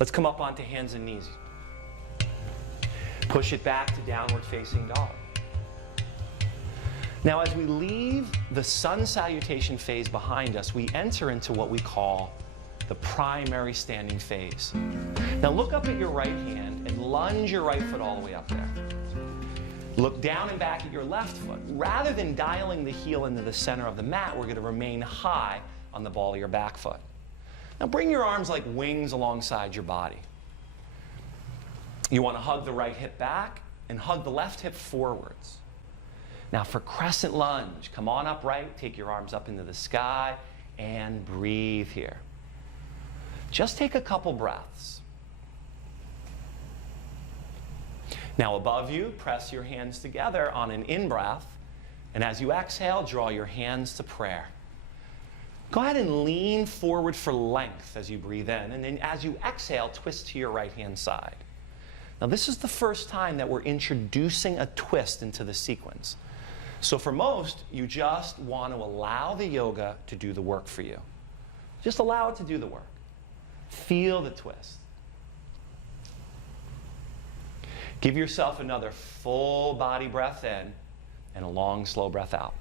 Let's come up onto hands and knees. Push it back to downward facing dog. Now as we leave the sun salutation phase behind us, we enter into what we call the primary standing phase. Now look up at your right hand and lunge your right foot all the way up there. Look down and back at your left foot. Rather than dialing the heel into the center of the mat, we're going to remain high on the ball of your back foot. Now bring your arms like wings alongside your body. You want to hug the right hip back and hug the left hip forwards. Now for Crescent Lunge, come on upright, take your arms up into the sky, and breathe here. Just take a couple breaths. Now above you, press your hands together on an in-breath, and as you exhale, draw your hands to prayer. Go ahead and lean forward for length as you breathe in, and then as you exhale, twist to your right-hand side. Now this is the first time that we're introducing a twist into the sequence. So for most, you just want to allow the yoga to do the work for you. Just allow it to do the work. Feel the twist. Give yourself another full body breath in and a long, slow breath out.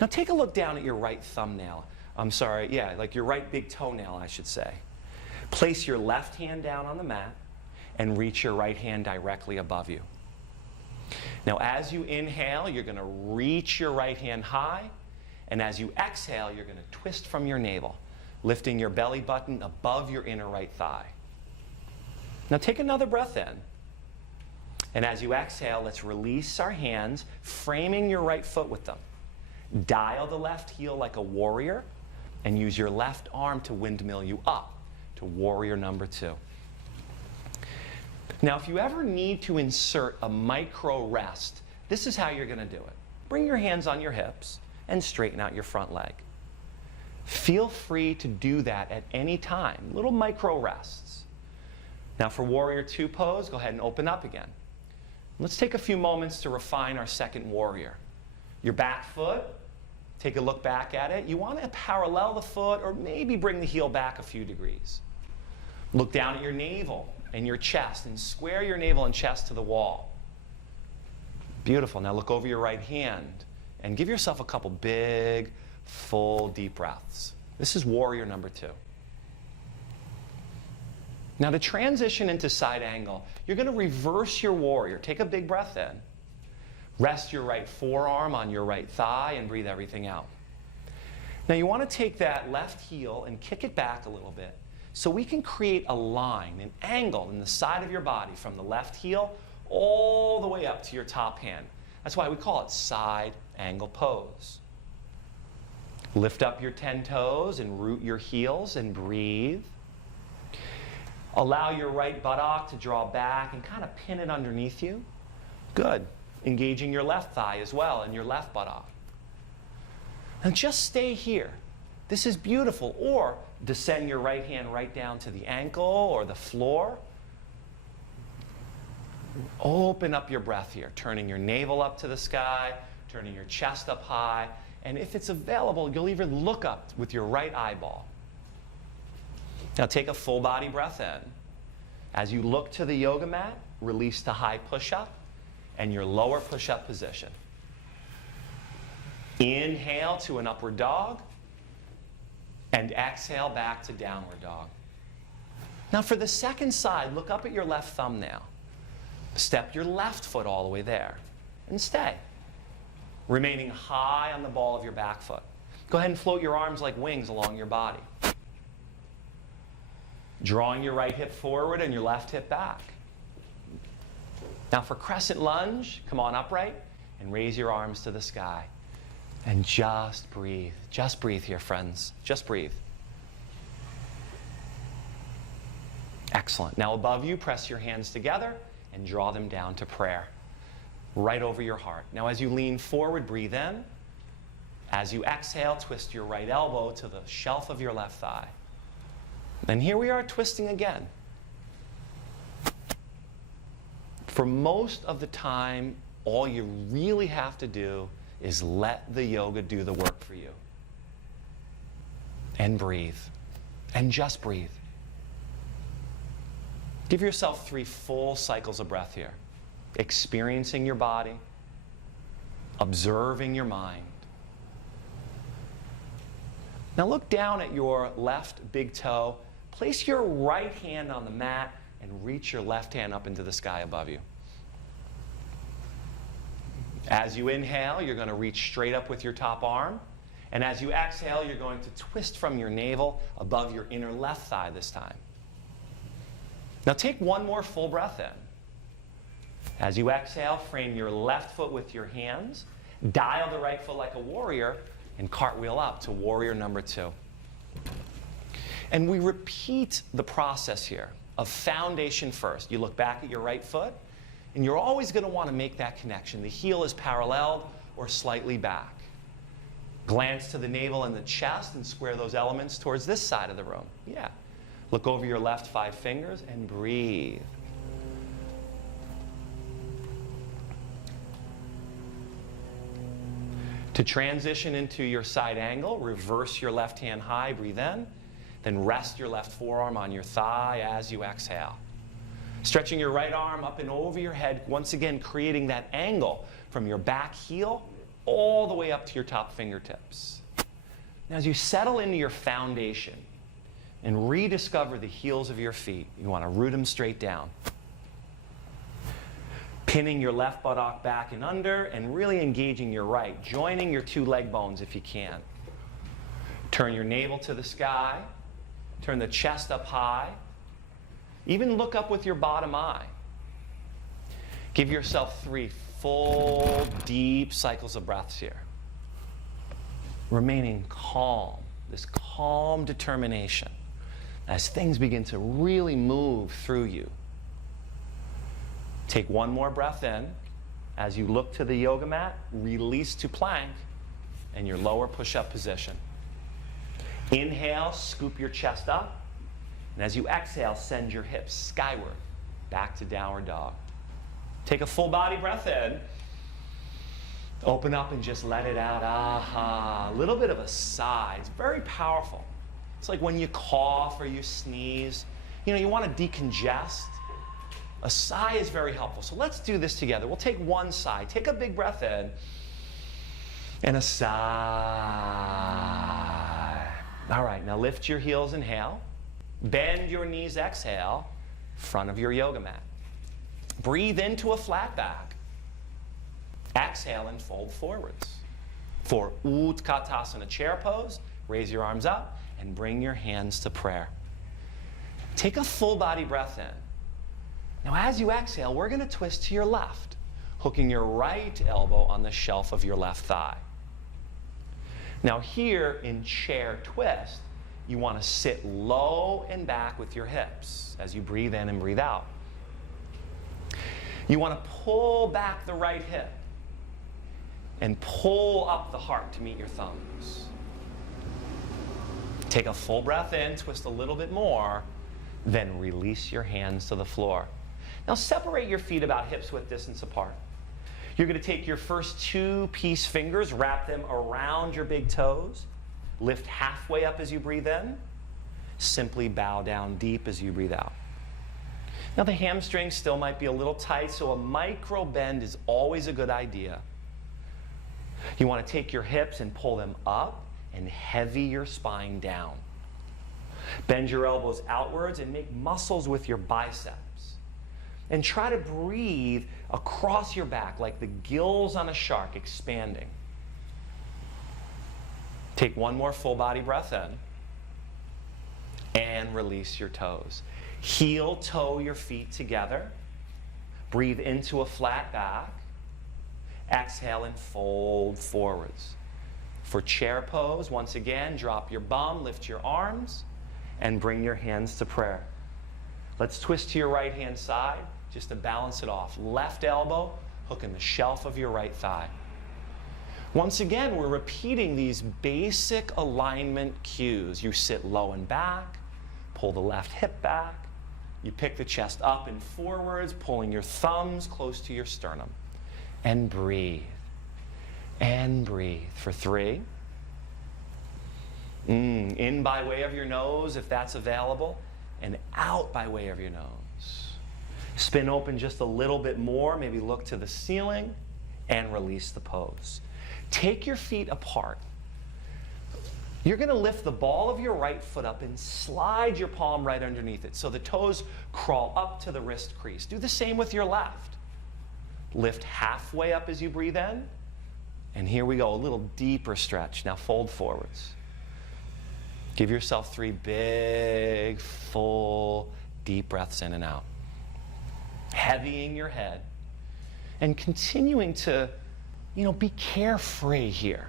Now take a look down at your right thumbnail. Like your right big toenail, I should say. Place your left hand down on the mat and reach your right hand directly above you. Now as you inhale, you're going to reach your right hand high, and as you exhale, you're going to twist from your navel, lifting your belly button above your inner right thigh. Now take another breath in. And as you exhale, let's release our hands, framing your right foot with them. Dial the left heel like a warrior, and use your left arm to windmill you up to warrior number 2. Now if you ever need to insert a micro rest, this is how you're going to do it. Bring your hands on your hips and straighten out your front leg. Feel free to do that at any time, little micro rests. Now for Warrior 2 pose, go ahead and open up again. Let's take a few moments to refine our second warrior. Your back foot, take a look back at it. You want to parallel the foot or maybe bring the heel back a few degrees. Look down at your navel and your chest and square your navel and chest to the wall. Beautiful. Now look over your right hand and give yourself a couple big, full, deep breaths. This is warrior number 2. Now to transition into side angle, you're going to reverse your warrior. Take a big breath in. Rest your right forearm on your right thigh and breathe everything out. Now you want to take that left heel and kick it back a little bit so we can create a line, an angle in the side of your body from the left heel all the way up to your top hand. That's why we call it side angle pose. Lift up your 10 toes and root your heels and breathe. Allow your right buttock to draw back and kind of pin it underneath you. Good. Engaging your left thigh as well and your left buttock. And just stay here. This is beautiful. Or descend your right hand right down to the ankle or the floor. Open up your breath here, turning your navel up to the sky, turning your chest up high. And if it's available, you'll even look up with your right eyeball. Now take a full body breath in. As you look to the yoga mat, release to high push-up and your lower push-up position. Inhale to an upward dog and exhale back to downward dog. Now for the second side, look up at your left thumbnail. Step your left foot all the way there and stay, remaining high on the ball of your back foot. Go ahead and float your arms like wings along your body. Drawing your right hip forward and your left hip back. Now for Crescent Lunge, come on upright and raise your arms to the sky. And just breathe. Just breathe here, friends. Just breathe. Excellent. Now above you, press your hands together and draw them down to prayer. Right over your heart. Now as you lean forward, breathe in. As you exhale, twist your right elbow to the shelf of your left thigh. And here we are twisting again. For most of the time, all you really have to do is let the yoga do the work for you. And breathe. And just breathe. Give yourself 3 full cycles of breath here. Experiencing your body, observing your mind. Now look down at your left big toe. Place your right hand on the mat and reach your left hand up into the sky above you. As you inhale, you're going to reach straight up with your top arm. And as you exhale, you're going to twist from your navel above your inner left thigh this time. Now take one more full breath in. As you exhale, frame your left foot with your hands, dial the right foot like a warrior, and cartwheel up to warrior number 2. And we repeat the process here of foundation first. You look back at your right foot, and you're always going to want to make that connection. The heel is paralleled or slightly back. Glance to the navel and the chest and square those elements towards this side of the room. Yeah. Look over your left 5 fingers and breathe. To transition into your side angle, reverse your left hand high, breathe in. Then rest your left forearm on your thigh as you exhale. Stretching your right arm up and over your head, once again creating that angle from your back heel all the way up to your top fingertips. Now as you settle into your foundation and rediscover the heels of your feet, you want to root them straight down. Pinning your left buttock back and under and really engaging your right, joining your 2 leg bones if you can. Turn your navel to the sky, turn the chest up high, even look up with your bottom eye. Give yourself 3 full, deep cycles of breaths here. Remaining calm, this calm determination as things begin to really move through you. Take one more breath in. As you look to the yoga mat, release to plank and your lower push-up position. Inhale, scoop your chest up. And as you exhale, send your hips skyward, back to downward dog. Take a full body breath in. Open up and just let it out. Aha. A little bit of a sigh. It's very powerful. It's like when you cough or you sneeze. You know, you want to decongest. A sigh is very helpful. So let's do this together. We'll take one sigh. Take a big breath in. And a sigh. All right, now lift your heels, inhale. Bend your knees, exhale. Front of your yoga mat. Breathe into a flat back. Exhale and fold forwards. For Utkatasana chair pose, raise your arms up and bring your hands to prayer. Take a full body breath in. Now as you exhale, we're going to twist to your left, hooking your right elbow on the shelf of your left thigh. Now here in chair twist, you want to sit low and back with your hips as you breathe in and breathe out. You want to pull back the right hip and pull up the heart to meet your thumbs. Take a full breath in, twist a little bit more, then release your hands to the floor. Now separate your feet about hips width distance apart. You're going to take your first 2 peace fingers, wrap them around your big toes, lift halfway up as you breathe in, simply bow down deep as you breathe out. Now the hamstrings still might be a little tight, so a micro bend is always a good idea. You want to take your hips and pull them up and heavy your spine down. Bend your elbows outwards and make muscles with your biceps. And try to breathe across your back like the gills on a shark expanding. Take one more full body breath in and release your toes. Heel toe your feet together. Breathe into a flat back. Exhale and fold forwards. For chair pose, once again, drop your bum, lift your arms, and bring your hands to prayer. Let's twist to your right hand side just to balance it off. Left elbow hooking the shelf of your right thigh. Once again, we're repeating these basic alignment cues. You sit low and back, pull the left hip back. You pick the chest up and forwards, pulling your thumbs close to your sternum. And breathe. And breathe for 3. In by way of your nose, if that's available. and out by way of your nose. Spin open just a little bit more, maybe look to the ceiling, and release the pose. Take your feet apart. You're going to lift the ball of your right foot up and slide your palm right underneath it so the toes crawl up to the wrist crease. Do the same with your left. Lift halfway up as you breathe in. And here we go, a little deeper stretch. Now fold forwards. Give yourself 3 big, full, deep breaths in and out. Heavying your head and continuing to, be carefree here.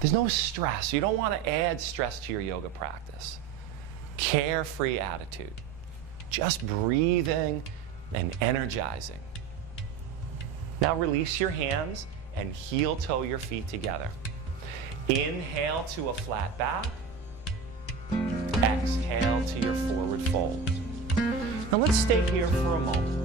There's no stress. You don't want to add stress to your yoga practice. Carefree attitude. Just breathing and energizing. Now release your hands and heel toe your feet together. Inhale to a flat back. Exhale to your forward fold. Now let's stay here for a moment.